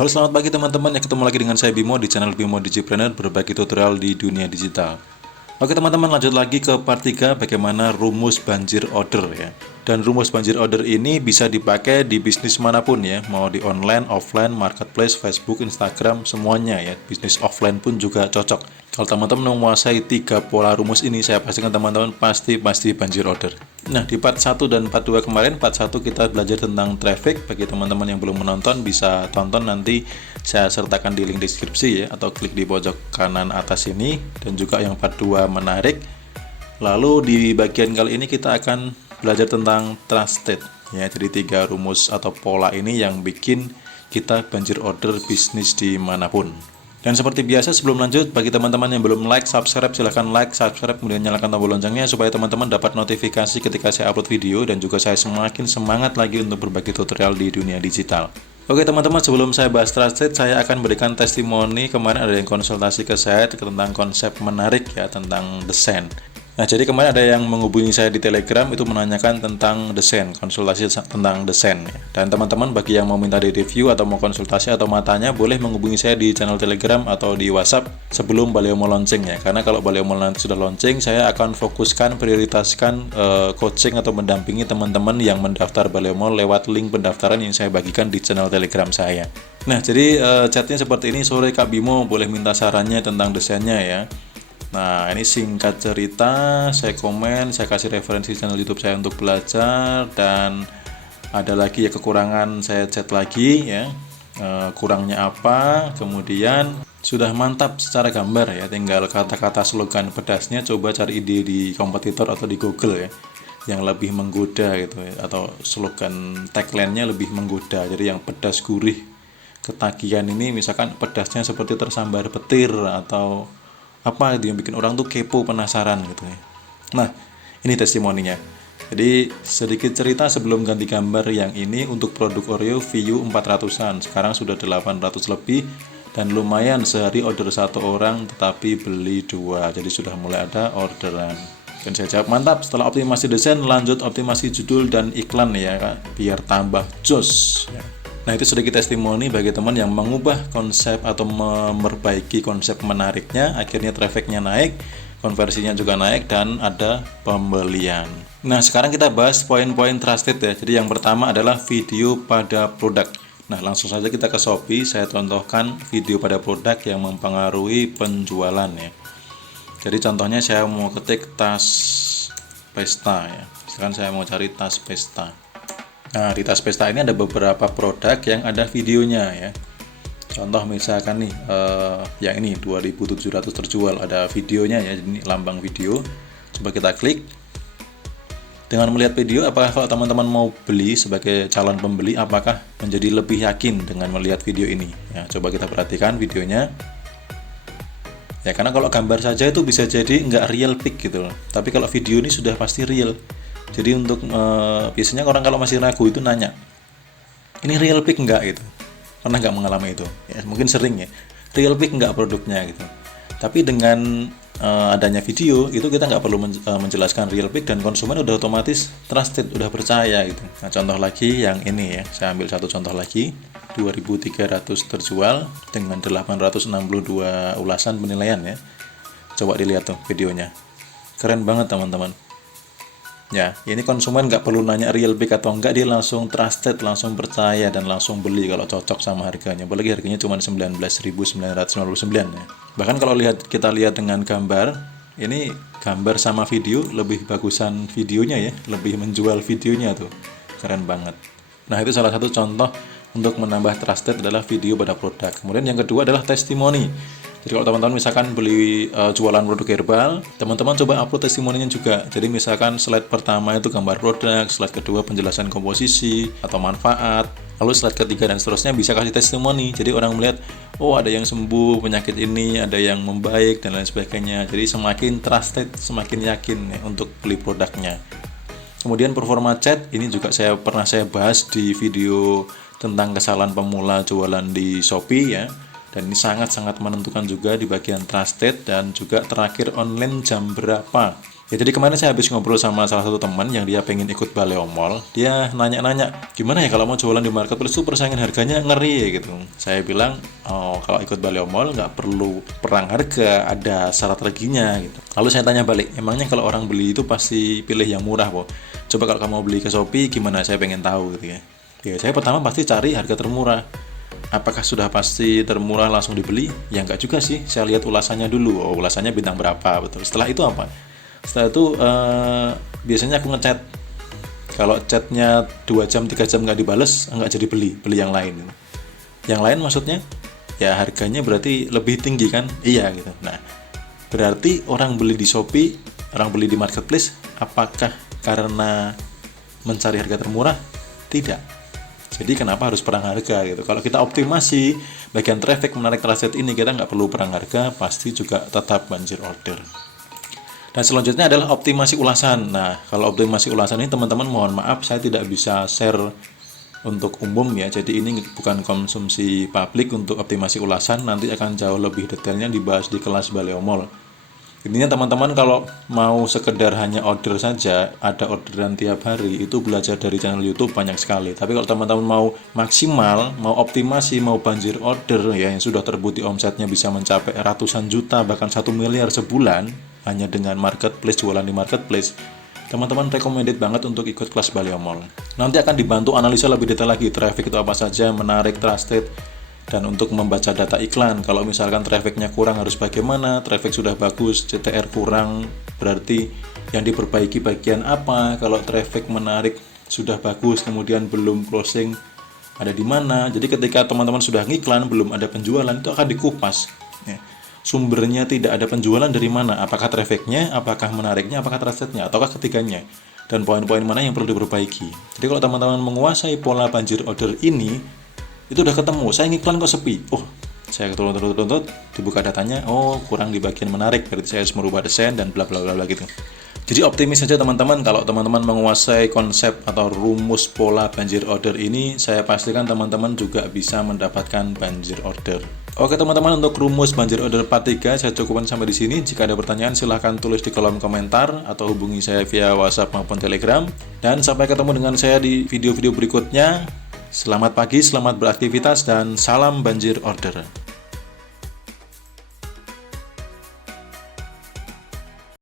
Halo, selamat pagi teman-teman, ya ketemu lagi dengan saya Bimo di channel Bimo Digipreneur, berbagi tutorial di dunia digital. Oke teman-teman, lanjut lagi ke part 3, bagaimana rumus banjir order ya. Dan rumus banjir order ini bisa dipakai di bisnis manapun ya, mau di online, offline, marketplace, Facebook, Instagram, semuanya ya. Bisnis offline pun juga cocok. Kalau teman-teman menguasai 3 pola rumus ini, saya pastikan teman-teman pasti banjir order. Nah, di part 1 dan part 2 kemarin, part 1 kita belajar tentang traffic. Bagi teman-teman yang belum menonton, bisa tonton, nanti saya sertakan di link deskripsi ya, atau klik di pojok kanan atas ini. Dan juga yang part 2 menarik. Lalu di bagian kali ini kita akan belajar tentang trusted ya. Jadi 3 rumus atau pola ini yang bikin kita banjir order bisnis dimanapun. Dan seperti biasa, sebelum lanjut, bagi teman-teman yang belum like, subscribe, silahkan like, subscribe, kemudian nyalakan tombol loncengnya supaya teman-teman dapat notifikasi ketika saya upload video, dan juga saya semakin semangat lagi untuk berbagi tutorial di dunia digital. Oke teman-teman, sebelum saya bahas trusted, saya akan berikan testimoni. Kemarin ada yang konsultasi ke saya tentang konsep menarik ya, tentang desain. Nah, jadi kemarin ada yang menghubungi saya di Telegram, itu menanyakan tentang desain, konsultasi tentang desain. Dan teman-teman, bagi yang mau minta di review atau mau konsultasi atau mau tanya, boleh menghubungi saya di channel Telegram atau di WhatsApp sebelum Baleo mau launching ya. Karena kalau Baleo mau nanti sudah launching, saya akan fokuskan, prioritaskan coaching atau mendampingi teman-teman yang mendaftar Baleo Mall lewat link pendaftaran yang saya bagikan di channel Telegram saya. Nah, jadi chatnya seperti ini: sore Kak Bimo, boleh minta sarannya tentang desainnya ya. Nah, ini singkat cerita, saya komen, saya kasih referensi channel YouTube saya untuk belajar, dan ada lagi ya kekurangan, saya chat lagi ya, kurangnya apa, kemudian sudah mantap secara gambar ya, tinggal kata-kata slogan pedasnya coba cari ide di kompetitor atau di Google ya, yang lebih menggoda gitu ya, atau slogan tagline-nya lebih menggoda, jadi yang pedas gurih ketagihan ini, misalkan pedasnya seperti tersambar petir atau apa yang bikin orang tuh kepo, penasaran gitu ya. Nah, ini testimoninya. Jadi sedikit cerita sebelum ganti gambar yang ini, untuk produk Oreo view 400-an, sekarang sudah 800 lebih, dan lumayan sehari order 1 orang tetapi beli 2, jadi sudah mulai ada orderan. Dan saya jawab, mantap, setelah optimasi desain lanjut optimasi judul dan iklan ya Kak, biar tambah jos ya. Nah, itu sedikit testimoni bagi teman yang mengubah konsep atau memperbaiki konsep menariknya, akhirnya trafficnya naik, konversinya juga naik, dan ada pembelian. Nah, sekarang kita bahas poin-poin trusted ya. Jadi yang pertama adalah video pada produk. Nah, langsung saja kita ke Shopee, saya contohkan video pada produk yang mempengaruhi penjualan ya. Jadi contohnya saya mau ketik tas pesta ya. Sekarang saya mau cari tas pesta. Nah, di tas pesta ini ada beberapa produk yang ada videonya ya. Contoh misalkan nih, yang ini 2700 terjual, ada videonya ya, ini lambang video. Coba kita klik. Dengan melihat video, apakah kalau teman-teman mau beli sebagai calon pembeli, apakah menjadi lebih yakin dengan melihat video ini? Ya, coba kita perhatikan videonya. Ya, karena kalau gambar saja itu bisa jadi nggak real pic gitu loh. Tapi kalau video ini sudah pasti real. Jadi untuk biasanya orang kalau masih ragu itu nanya, ini real pic enggak gitu. Pernah nggak mengalami itu? Ya, mungkin sering ya. Real pic enggak produknya gitu. Tapi dengan adanya video itu kita nggak perlu menjelaskan real pic, dan konsumen udah otomatis trusted, udah percaya gitu. Nah, contoh lagi yang ini ya. Saya ambil satu contoh lagi. 2300 terjual dengan 862 ulasan penilaian ya. Coba dilihat tuh videonya. Keren banget teman-teman. Ya, ini konsumen nggak perlu nanya real pic atau enggak, dia langsung trusted, langsung percaya, dan langsung beli kalau cocok sama harganya. Apalagi harganya cuma 19.999 ya. Bahkan kalau kita lihat dengan gambar, ini gambar sama video lebih bagusan videonya ya, lebih menjual videonya tuh. Keren banget. Nah, itu salah satu contoh untuk menambah trusted adalah video pada produk. Kemudian yang kedua adalah testimoni. Jadi kalau teman-teman misalkan beli jualan produk herbal, teman-teman coba upload testimoninya juga. Jadi misalkan slide pertama itu gambar produk, slide kedua penjelasan komposisi atau manfaat, lalu slide ketiga dan seterusnya bisa kasih testimoni. Jadi orang melihat, oh ada yang sembuh penyakit ini, ada yang membaik, dan lain sebagainya. Jadi semakin trusted, semakin yakin ya, untuk beli produknya. Kemudian performa chat, ini juga pernah saya bahas di video tentang kesalahan pemula jualan di Shopee ya. Dan ini sangat-sangat menentukan juga di bagian trusted, dan juga terakhir online jam berapa. Ya, jadi kemarin saya habis ngobrol sama salah satu teman yang dia pengen ikut Baleo Mall. Dia nanya-nanya, gimana ya kalau mau jualan di marketplace itu persaingan harganya ngeri ya gitu. Saya bilang, oh kalau ikut Baleo Mall nggak perlu perang harga, ada strateginya gitu. Lalu saya tanya balik, emangnya kalau orang beli itu pasti pilih yang murah, po? Coba kalau kamu beli ke Shopee gimana, saya pengen tahu gitu ya. Ya saya pertama pasti cari harga termurah. Apakah sudah pasti termurah langsung dibeli? Ya enggak juga sih, saya lihat ulasannya dulu. Oh, ulasannya bintang berapa, betul. Setelah itu apa? Setelah itu biasanya aku ngechat. Kalau chatnya 2 jam 3 jam nggak dibales, nggak jadi beli yang lain. Yang lain maksudnya ya harganya berarti lebih tinggi kan? Iya gitu. Nah, berarti orang beli di Shopee, orang beli di marketplace, apakah karena mencari harga termurah? Tidak. Jadi kenapa harus perang harga gitu? Kalau kita optimasi bagian traffic menarik transit ini, kita nggak perlu perang harga, pasti juga tetap banjir order. Dan selanjutnya adalah optimasi ulasan. Nah, kalau optimasi ulasan ini teman-teman mohon maaf saya tidak bisa share untuk umum ya. Jadi ini bukan konsumsi publik untuk optimasi ulasan. Nanti akan jauh lebih detailnya dibahas di kelas Baleo Mall. Intinya teman-teman kalau mau sekedar hanya order saja, ada orderan tiap hari, itu belajar dari channel YouTube banyak sekali. Tapi kalau teman-teman mau maksimal, mau optimasi, mau banjir order ya yang sudah terbukti omsetnya bisa mencapai ratusan juta bahkan 1 miliar sebulan hanya dengan marketplace, jualan di marketplace, teman-teman recommended banget untuk ikut kelas Baleo Mall. Nanti akan dibantu analisa lebih detail lagi, traffic itu apa saja, menarik, trusted, dan untuk membaca data iklan. Kalau misalkan trafficnya kurang harus bagaimana, traffic sudah bagus, CTR kurang, berarti yang diperbaiki bagian apa. Kalau traffic menarik sudah bagus, kemudian belum closing, ada di mana. Jadi ketika teman-teman sudah ngiklan, belum ada penjualan, itu akan dikupas ya. Sumbernya tidak ada penjualan dari mana, apakah trafficnya, apakah menariknya, apakah trustednya, ataukah ketiganya, dan poin-poin mana yang perlu diperbaiki. Jadi kalau teman-teman menguasai pola banjir order ini, itu udah ketemu, saya ngiklan kok sepi, oh saya tuntut dibuka datanya, oh kurang di bagian menarik, berarti saya harus merubah desain dan bla bla bla gitu. Jadi optimis saja teman-teman, kalau teman-teman menguasai konsep atau rumus pola banjir order ini, saya pastikan teman-teman juga bisa mendapatkan banjir order. Oke teman-teman, untuk rumus banjir order part 3 saya cukupkan sampai di sini. Jika ada pertanyaan silahkan tulis di kolom komentar atau hubungi saya via WhatsApp maupun Telegram. Dan sampai ketemu dengan saya di video-video berikutnya. Selamat pagi, selamat beraktivitas, dan salam banjir order.